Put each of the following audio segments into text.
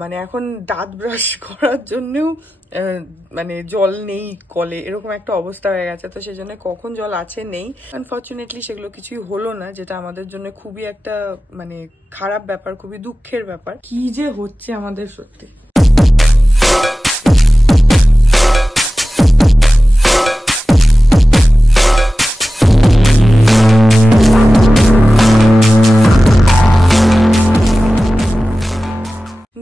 মানে এখন দাঁত ব্রাশ করার জন্যও মানে জল নেই কলে, এরকম একটা অবস্থা হয়ে গেছে। তো সেই জন্য কখন জল আছে নেই, আনফর্চুনেটলি সেগুলো কিছুই হলো না, যেটা আমাদের জন্য খুবই একটা মানে খারাপ ব্যাপার, খুবই দুঃখের ব্যাপার। কি যে হচ্ছে আমাদের সত্যি।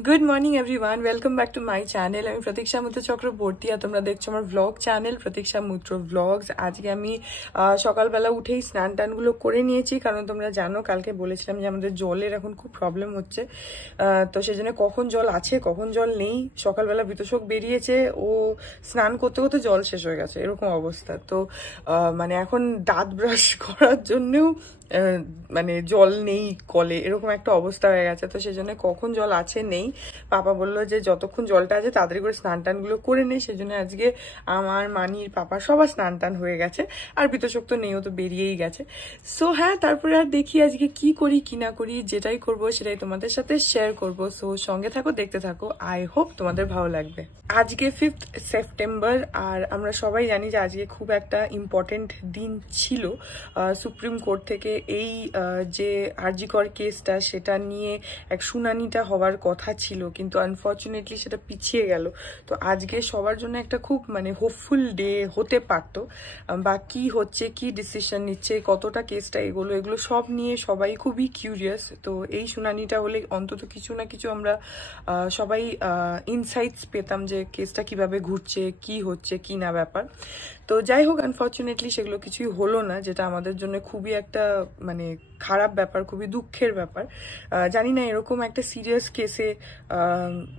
Good morning everyone, welcome back to my channel. আমি প্রতীক্ষা মুত্র চক্রবর্তী আর তোমরা দেখছো আমার ভ্লগ চ্যানেল প্রতীক্ষা মুত্র ভ্লগস। আজকে আমি সকালবেলা উঠেই স্নান টানগুলো করে নিয়েছি, কারণ তোমরা জানো কালকে বলেছিলাম যে আমাদের জলের এখন খুব প্রবলেম হচ্ছে। তো সেই জন্য কখন জল আছে কখন জল নেই, সকালবেলা বিতোষক বেরিয়েছে, ও স্নান করতে করতে জল শেষ হয়ে গেছে, এরকম অবস্থা। তো মানে এখন দাঁত ব্রাশ করার জন্যও মানে জল নেই কলে, এরকম একটা অবস্থা হয়ে গেছে। তো সেই জন্য কখন জল আছে নেই, পাপা বললো যে যতক্ষণ জলটা আছে তাড়াতাড়ি করে স্নান টানগুলো করে নেই। সেই জন্য আজকে আমার মানির পাপা সবার স্নান টান হয়ে গেছে, আর বিতোষক তো নেই, ও তো বেরিয়েই গেছে। সো হ্যাঁ, তারপরে আর দেখি আজকে কি করি কি না করি, যেটাই করবো সেটাই তোমাদের সাথে শেয়ার করবো। সো সঙ্গে থাকো, দেখতে থাকো, আই হোপ তোমাদের ভালো লাগবে। আজকে 5th সেপ্টেম্বর, আর আমরা সবাই জানি যে আজকে খুব একটা ইম্পর্টেন্ট দিন ছিল। সুপ্রিম কোর্ট থেকে এই যে আরজিকর কেসটা, সেটা নিয়ে এক শুনানিটা হওয়ার কথা ছিল, কিন্তু আনফর্চুনেটলি সেটা পিছিয়ে গেল। তো আজকে সবার জন্য একটা খুব মানে হোপফুল ডে হতে পারতো, বা কি হচ্ছে, কি ডিসিশন নিচ্ছে, কতটা কেসটা এগুলো সব নিয়ে সবাই খুবই কিউরিয়াস। তো এই শুনানিটা হলে অন্তত কিছু না কিছু আমরা সবাই ইনসাইটস পেতাম যে কেসটা কিভাবে ঘুরছে, কি হচ্ছে কি না ব্যাপার। তো যাই হোক, আনফর্চুনেটলি সেগুলো কিছুই হলো না, যেটা আমাদের জন্য খুবই একটা মানে খারাপ ব্যাপার, খুবই দুঃখের ব্যাপার। জানি না এরকম একটা সিরিয়াস কেসে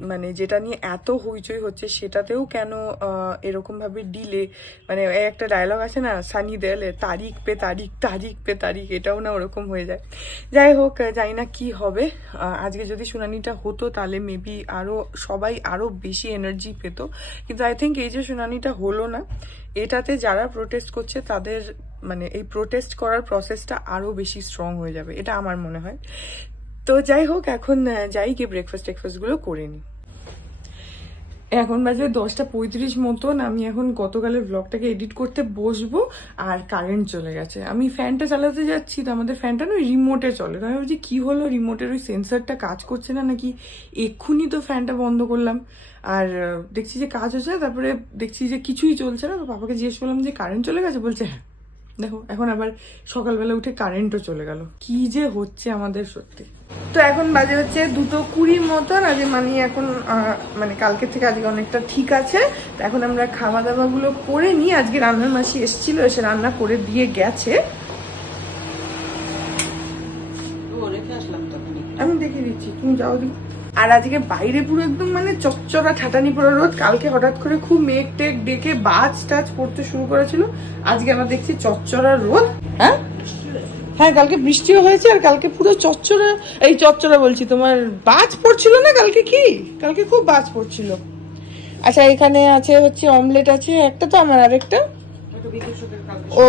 মানে যেটা নিয়ে এত হইচই হচ্ছে, সেটাতেও কেন এরকম ভাবে ডিলে, মানে একটা ডায়লগ আছে না সানি দেওয়ালে, তারিখ পে তারিখ, তারিখ পে তারিখ, এটাও না ওরকম হয়ে যায়। যাই হোক, জানি না কি হবে। আজকে যদি শুনানিটা হতো তাহলে মেবি সবাই আরো বেশি এনার্জি পেত, কিন্তু আই থিঙ্ক এই যে শুনানিটা হলো না, এটাতে যারা প্রোটেস্ট করছে তাদের মানে এই প্রোটেস্ট করার প্রসেসটা আরো বেশি স্ট্রং হয়ে যাবে, এটা আমার মনে হয়। তো যাই হোক, এখন যাই গিয়ে ব্রেকফাস্ট গুলো করে নিই। এখন বাজে 10:35 মতন। আমি এখন গতকালের ব্লগটাকে এডিট করতে বসবো, আর কারেন্ট চলে গেছে। আমি ফ্যানটা চালাতে যাচ্ছি, তো আমাদের ফ্যানটা না রিমোটে চলে। তো আমি ভাবছি কি হলো, রিমোটের ওই সেন্সারটা কাজ করছে না নাকি, এক্ষুনি তো ফ্যানটা বন্ধ করলাম আর দেখছি যে কাজ হচ্ছে না, তারপরে দেখছি যে কিছুই চলছে না। তো পাপাকে জিজ্ঞেস করলাম যে কারেন্ট চলে গেছে, বলছে হ্যাঁ। দেখো, এখন আবার সকালবেলা উঠে কারেন্টও চলে গেল। কি যে হচ্ছে আমাদের সত্যি। তো এখন বাজে হচ্ছে 2:20 মতন। আজকে মানে এখন মানে কালকে থেকে আজকে অনেকটা ঠিক আছে। তো এখন আমরা খাওয়া দাওয়া গুলো করে নিই। আজকে রান্নার মাসি এসেছিল, এসে রান্না করে দিয়ে গেছে। আমি দেখে দিচ্ছি, তুমি যাও দিই। আর আজকে বাইরে পুরো একদম মানে চচ্চড়া ঠাটানি পড়া রোদ। কালকে হঠাৎ করে খুব মেঘ টেক ডেকে বাজ টাজ পড়তে শুরু করেছিল, আজকে আমরা দেখছি চচ্চড়া রোদ। হ্যাঁ হ্যাঁ, কালকে বৃষ্টিও হয়েছে, আর কালকে পুরো চচ্চড়া বলছি, তোমার বাজ পড়ছিল না কালকে? কালকে খুব বাজ পড়ছিল। আচ্ছা, এখানে আছে হচ্ছে অমলেট আছে একটা, তো আমার আরেকটা, ও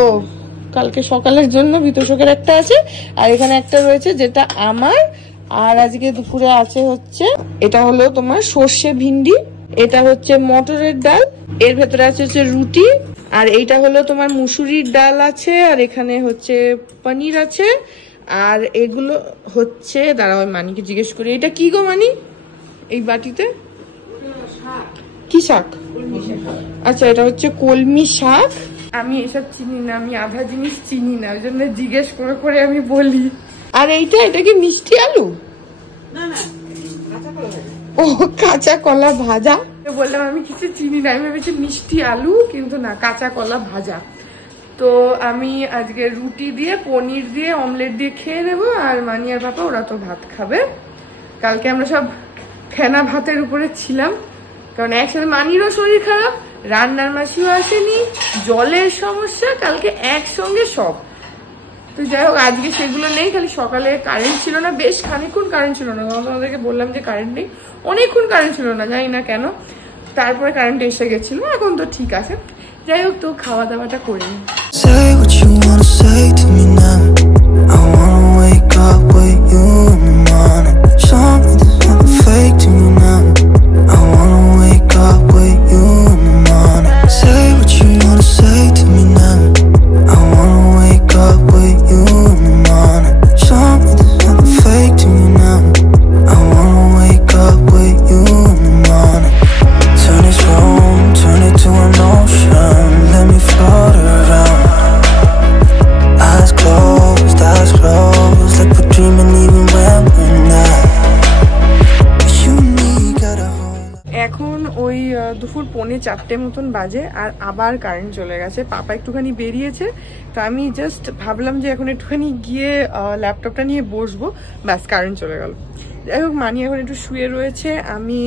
কালকে সকালের জন্য বিতোষকের একটা আছে, আর এখানে একটা রয়েছে যেটা আমার। আর আজকে দুপুরে আছে হচ্ছে, এটা হলো তোমার সর্ষে ভিন্ডি, এটা হচ্ছে মটরের ডাল, এর ভেতরে আছে হচ্ছে রুটি, আর এইটা হলো তোমার মুসুরির ডাল আছে, আর এখানে হচ্ছে পনির আছে। আর এগুলো হচ্ছে, দাঁড়াও মানিকে জিজ্ঞেস করি, এটা কি গো মানি এই বাটিতে? কি শাক? আচ্ছা, এটা হচ্ছে কলমি শাক। আমি এসব চিনি না, আমি আধা জিনিস চিনি না, ওই জন্য জিজ্ঞেস করে করে আমি বলি। আর এটা কি মিষ্টি আলু? ও, কাঁচা কলা ভাজা। বললাম আমি কিছু চিনি না, আমি ভেবেছি মিষ্টি আলু, কিন্তু না, কাঁচা কলা ভাজা। তো আমি আজকে রুটি দিয়ে পনির দিয়ে অমলেট দিয়ে খেয়ে নেবো, আর মানি আর পাপা ওরা তো ভাত খাবে। কালকে আমরা সব ফেনা ভাতের উপরে ছিলাম, কারণ একসাথে মানিরও শরীর খারাপ, রান্নার মাসিও আসেনি, জলের সমস্যা, কালকে একসঙ্গে সব। তো যাই হোক, আজকে সেগুলো নেই। খালি সকালে কারেন্ট ছিল না, বেশ খানিকক্ষণ কারেন্ট ছিল না, তোমাদেরকে বললাম যে কারেন্ট নেই, অনেকক্ষণ কারেন্ট ছিল না, জানি না কেন। তারপরে কারেন্ট এসে গেছিল, এখন তো ঠিক আছে। যাই হোক, তো খাওয়া দাওয়াটা করি। Something's fake to me 4টে মতন বাজে আর আবার কারেন্ট চলে গেছে। পাপা একটুখানি বেরিয়েছে, তো আমি জাস্ট ভাবলাম যে এখন একটুখানি গিয়ে ল্যাপটপটা নিয়ে বসবো, ব্যাস কারেন্ট চলে গেল। যাই হোক, মানি এখন একটু শুয়ে রয়েছে, আমি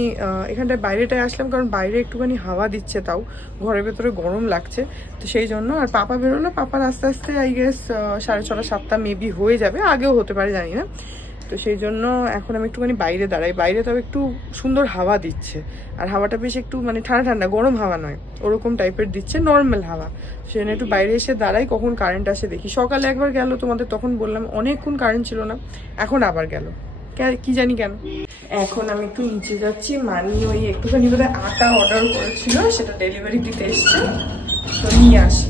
এখানটায় বাইরেটায় আসলাম কারণ বাইরে একটুখানি হাওয়া দিচ্ছে, তাও ঘরের ভেতরে গরম লাগছে, তো সেই জন্য। আর পাপা বেরোলো, পাপার আস্তে আস্তে আই গেস 6:30 7টা মেবি হয়ে যাবে, আগেও হতে পারে জানি না। তো সেই জন্য এখন আমি একটুখানি বাইরে দাঁড়াই, বাইরে তাও একটু সুন্দর হাওয়া দিচ্ছে, আর হাওয়াটা বেশ একটু মানে ঠান্ডা ঠান্ডা, গরম হাওয়া নয়, ওরকম টাইপের দিচ্ছে, নর্মাল হাওয়া। সেই জন্য একটু বাইরে এসে দাঁড়াই, কখন কারেন্ট আসে দেখি। সকালে একবার গেল, তোমাদের তখন বললাম অনেকক্ষণ কারেন্ট ছিল না, এখন আবার গেল, কি জানি কেন। এখন আমি একটু নিচে যাচ্ছি, মানি ওই একটুখানি বোধহয় আটা অর্ডার করেছিল, সেটা ডেলিভারি দিতে এসছে, তো নিয়ে আসি।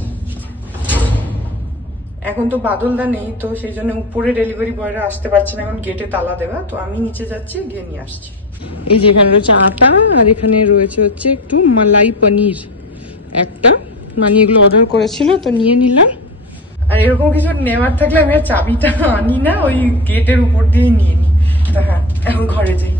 এখন তো বাদলদা নেই, তো সেই জন্য উপরে ডেলিভারি বয়রা আসতে পারছে না, এখন গেটে তালা দেওয়া, তো আমি নিচে যাচ্ছি, গিয়ে নিয়ে আসছি। এই যে এখানে রয়েছে আটা, আর এখানে রয়েছে হচ্ছে একটু মালাই পনির একটা, মানে এগুলো অর্ডার করেছিল, তো নিয়ে নিলাম। আর এরকম কিছু নেওয়ার থাকলে আমি আর চাবিটা আনি না, ওই গেটের উপর দিয়েই নিয়ে নিই। তো হ্যাঁ, এখন ঘরে যাই।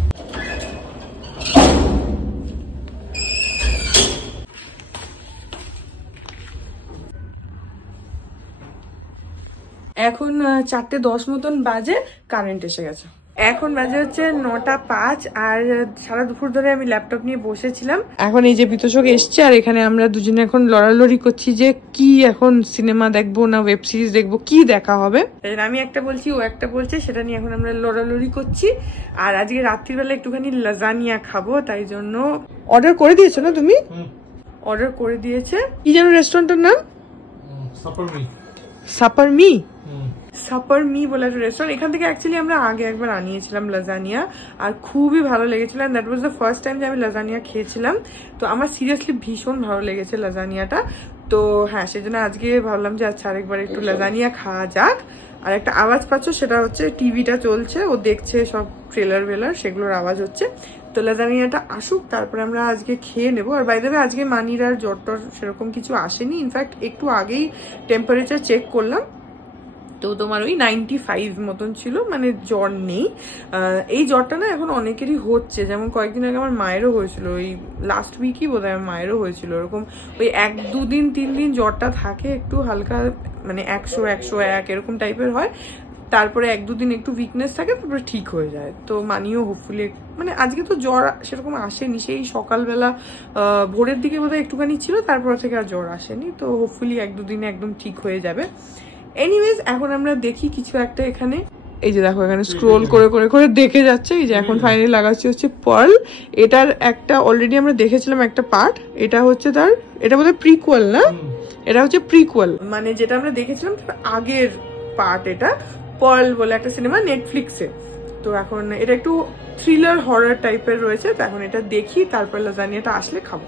এখন 4:10 মতন বাজে, কারেন্ট এসে গেছে। এখন বাজে হচ্ছে 9:05, আর সারা দুপুর ধরে আমি ল্যাপটপ নিয়ে বসেছিলাম। এখন এই যে বিতোষক এসছে, আর এখানে আমরা দুজনে এখন লড়ালড়ি করছি যে কি এখন সিনেমা দেখবো না ওয়েব সিরিজ দেখবো, কি দেখা হবে। আমি একটা বলছি, ও একটা বলছে, সেটা নিয়ে এখন আমরা লড়ালড়ি করছি। আর আজকে রাত্রিবেলা একটুখানি লাজানিয়া খাবো, তাই জন্য অর্ডার করে দিয়েছো না তুমি? অর্ডার করে দিয়েছে। কি যেন রেস্টুরেন্টের নাম? সাপার মি সাপার মি বলে একটা রেস্টুরেন্ট। এখান থেকে অ্যাকচুয়ালি আমরা আগে একবার আনিয়েছিলাম লাজানিয়া, আর খুবই ভালো লেগেছিল। That was the first time যে আমি লাজানিয়া খেয়েছিলাম, তো আমার সিরিয়াসলি ভীষণ ভালো লেগেছে লাজানিয়াটা। তো হ্যাঁ, সেই জন্য আজকে ভাবলাম যে আচ্ছা আরেকবার একটু লাজানিয়া খাওয়া যাক। আর একটা আওয়াজ পাচ্ছ, সেটা হচ্ছে টিভিটা চলছে, ও দেখছে সব ট্রেলার বেলার, সেগুলোর আওয়াজ হচ্ছে। তো লাজানিয়াটা আসুক, তারপরে আমরা আজকে খেয়ে নেবো। আর বাই দ্য ওয়ে, আজকে মানির আর জ্বর টর সেরকম কিছু আসেনি, ইনফ্যাক্ট একটু আগেই টেম্পারেচার চেক করলাম, তো তোমার ওই 95 মতন ছিল, মানে জ্বর নেই। এই জ্বরটা না এখন অনেকেরই হচ্ছে, যেমন কয়েকদিন আগে আমার মায়েরও হয়েছিল, ওই লাস্ট উইকই বোধহয় আমার মায়েরও হয়েছিল এরকম। ওই 1-2 দিন 3 দিন জ্বরটা থাকে একটু হালকা, মানে 100 101 এরকম টাইপের হয়, তারপরে 1-2 দিন একটু উইকনেস থাকে, তারপরে ঠিক হয়ে যায়। তো মানিও হোপফুলি, মানে আজকে তো জ্বর সেরকম আসেনি, সেই সকালবেলা ভোরের দিকে বোধহয় একটুখানি ছিল, তারপর থেকে আর জ্বর আসেনি। তো হোপফুলি 1-2 দিনে একদম ঠিক হয়ে যাবে। এনিওয়েজ, এখন আমরা দেখি কিছু একটা। এখানে এই যে দেখো, এখানে স্ক্রোল করে করে করে দেখে যাচ্ছে। এই যে এখন ফাইনালি লাগাচ্ছি হচ্ছে পার্ল। এটার একটা অলরেডি আমরা দেখেছিলাম একটা পার্ট, এটা হচ্ছে তার, এটা বোধহয় প্রিকুয়াল না, এটা হচ্ছে প্রিকুয়াল, মানে যেটা আমরা দেখেছিলাম আগের পার্ট। এটা পার্ল বলে একটা সিনেমা নেটফ্লিক্সে। তো এখন এটা একটু থ্রিলার হরর টাইপের রয়েছে, তো এখন এটা দেখি, তারপর লাজানিয়াটা আসলে খাবো।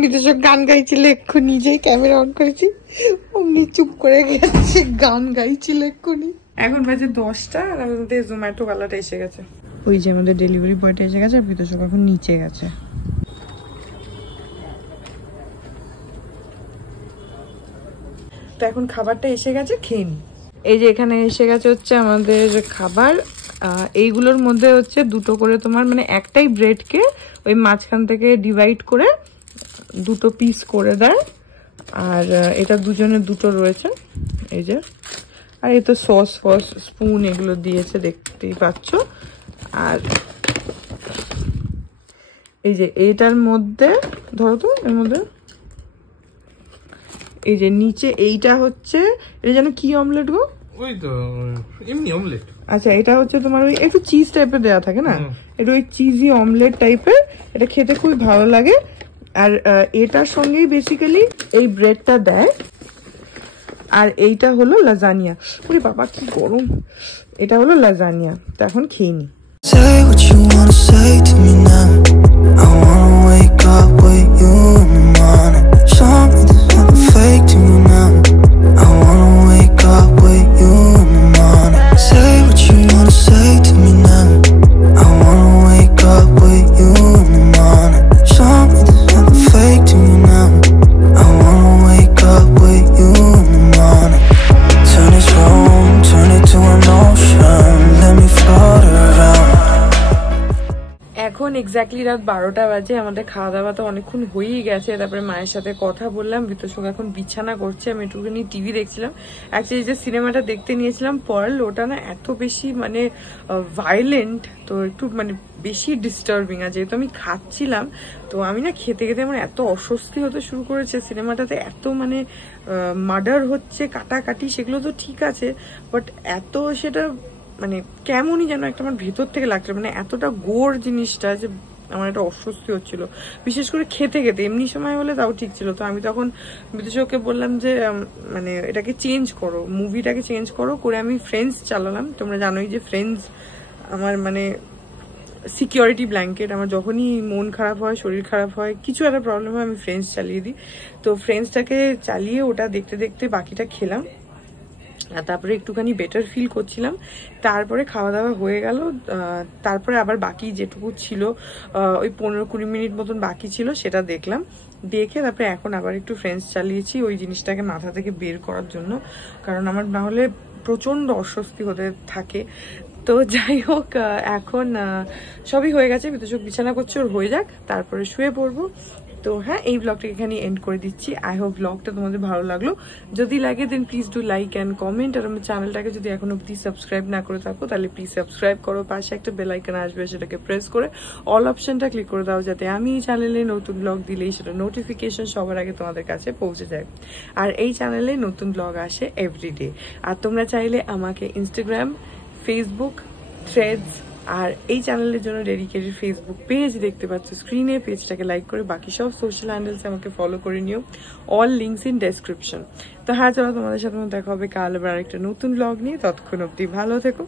বিতোষক গান গাইছিল এক্ষুনি, নিজেই ক্যামেরা অন করেছি, অমনি চুপ করে গেছে, গান গাইছিল এক্ষুনি। এখন বাজে 10টা, আর আমাদের জোম্যাটো ওয়ালাটা এসে গেছে। ওই যে আমাদের ডেলিভারি বয়টা এসে গেছে, বিতোষক এখন নিচে গেছে। তো এখন খাবারটা এসে গেছে, খেয়ে নি। এই যে এখানে এসে গেছে হচ্ছে আমাদের খাবার। এইগুলোর মধ্যে হচ্ছে 2টো করে তোমার, মানে একটাই ব্রেডকে ওই মাঝখান থেকে ডিভাইড করে 2টো পিস করে দেয়। আর এটা দুজনের 2টো রয়েছে, এই যে। আর এই তো সস ফস স্পুন এগুলো দিয়েছে, দেখতেই পাচ্ছ। আর এই যে এইটার মধ্যে ধরো তো, এর মধ্যে এই যে নিচে এইটা হচ্ছে, এটা যেন কি অমলেট গো? ওই তো এমনি অমলেট। আচ্ছা, এটা হচ্ছে তোমার ওই একটু চিজ টাইপের দেওয়া থাকে না, এটা ওই চিজি অমলেট টাইপের। এটা খেতে খুব ভালো লাগে। আর এটার সঙ্গেই বেসিক্যালি এই ব্রেডটা দেয়। আর এইটা হলো লাজানিয়া। ওরে বাবা কি গরম! এটা হলো লাজানিয়া। তো এখন খেয়ে নি। Turn this room, turn it to an ocean. Let me float around. Exactly রাত 12টা বাজে। আমাদের খাওয়া দাওয়া তো অনেকক্ষণ হয়েই গেছে। তারপরে মায়ের সাথে কথা বললাম, বিতোষক এখন বিছানা করছে, আমি একটুখানি টিভি দেখছিলাম। অ্যাকচুয়ালি যে সিনেমাটা দেখতে নিয়েছিলাম পার্ল, ওটা না এত বেশি মানে ভায়োলেন্ট, তো একটু মানে বেশি ডিস্টার্বিং। আর যেহেতু আমি খাচ্ছিলাম, তো আমি না খেতে খেতে আমার এত অস্বস্তি হতে শুরু করেছে। সিনেমাটাতে এত মানে মার্ডার হচ্ছে, কাটাকাটি, সেগুলো তো ঠিক আছে, বাট এত সেটা মানে কেমনই যেন একটা আমার ভেতর থেকে লাগছে, মানে এতটা গোর জিনিসটা যে আমার একটা অস্বস্তি হচ্ছিল, বিশেষ করে খেতে খেতে। এমনি সময় হলে তাও ঠিক ছিল। তো আমি তখন বিদুষককে বললাম যে মানে এটাকে চেঞ্জ করো, মুভিটাকে চেঞ্জ করো করে আমি ফ্রেন্ডস চালালাম। তোমরা জানোই যে ফ্রেন্ডস আমার মানে সিকিউরিটি ব্ল্যাঙ্কেট। আমার যখনই মন খারাপ হয়, শরীর খারাপ হয়, কিছু একটা প্রবলেম হয়, আমি ফ্রেন্ডস চালিয়ে দিই। তো ফ্রেন্ডসটাকে চালিয়ে ওটা দেখতে দেখতে বাকিটা খেলাম, আর তারপরে একটুখানি বেটার ফিল করছিলাম। তারপরে খাওয়া দাওয়া হয়ে গেল। তারপরে আবার বাকি যেটুকু ছিল, ওই 15-20 মিনিট মতন বাকি ছিল, সেটা দেখলাম। দেখে তারপরে এখন আবার একটু ফ্রেন্ডস চালিয়েছি ওই জিনিসটাকে মাথা থেকে বের করার জন্য, কারণ আমার না হলে প্রচণ্ড অস্বস্তি হতে থাকে। তো যাই হোক, এখন সবই হয়ে গেছে, বিতোষক বিছানা করছে, ওর হয়ে যাক, তারপরে শুয়ে পড়বো। তো হ্যাঁ, এই ব্লগটাকে এখানে এন্ড করে দিচ্ছি। আই হোপ ব্লগটা তোমাদের ভালো লাগলো। যদি লাগে then please do like and comment. আর আমার চ্যানেলটাকে যদি এখনো অব্দি সাবস্ক্রাইব না করে থাকো, তাহলে প্লিজ সাবস্ক্রাইব করো। পাশে একটা বেল আইকন আসবে, সেটাকে প্রেস করে অল অপশনটা ক্লিক করে দাও, যাতে আমি এই চ্যানেলে নতুন ব্লগ দিলেই সেটা নোটিফিকেশন সবার আগে তোমাদের কাছে পৌঁছে যায়। আর এই চ্যানেলে নতুন ব্লগ আসে এভরিডে। আর তোমরা চাইলে আমাকে ইনস্টাগ্রাম, ফেসবুক, থ্রেডস আর এই চ্যানেলের জন্য ডেডিকেটেড ফেসবুক পেজ দেখতে পাচ্ছ স্ক্রিনে। পেজটাকে লাইক করে বাকি সব সোশ্যাল হ্যান্ডেলসে আমাকে ফলো করে নিও। All links in description. তো হ্যাঁ, চলো তোমাদের সাথে দেখা হবে কাল আবার একটা নতুন ব্লগ নিয়ে। ততক্ষণ অব্দি ভালো থেকো।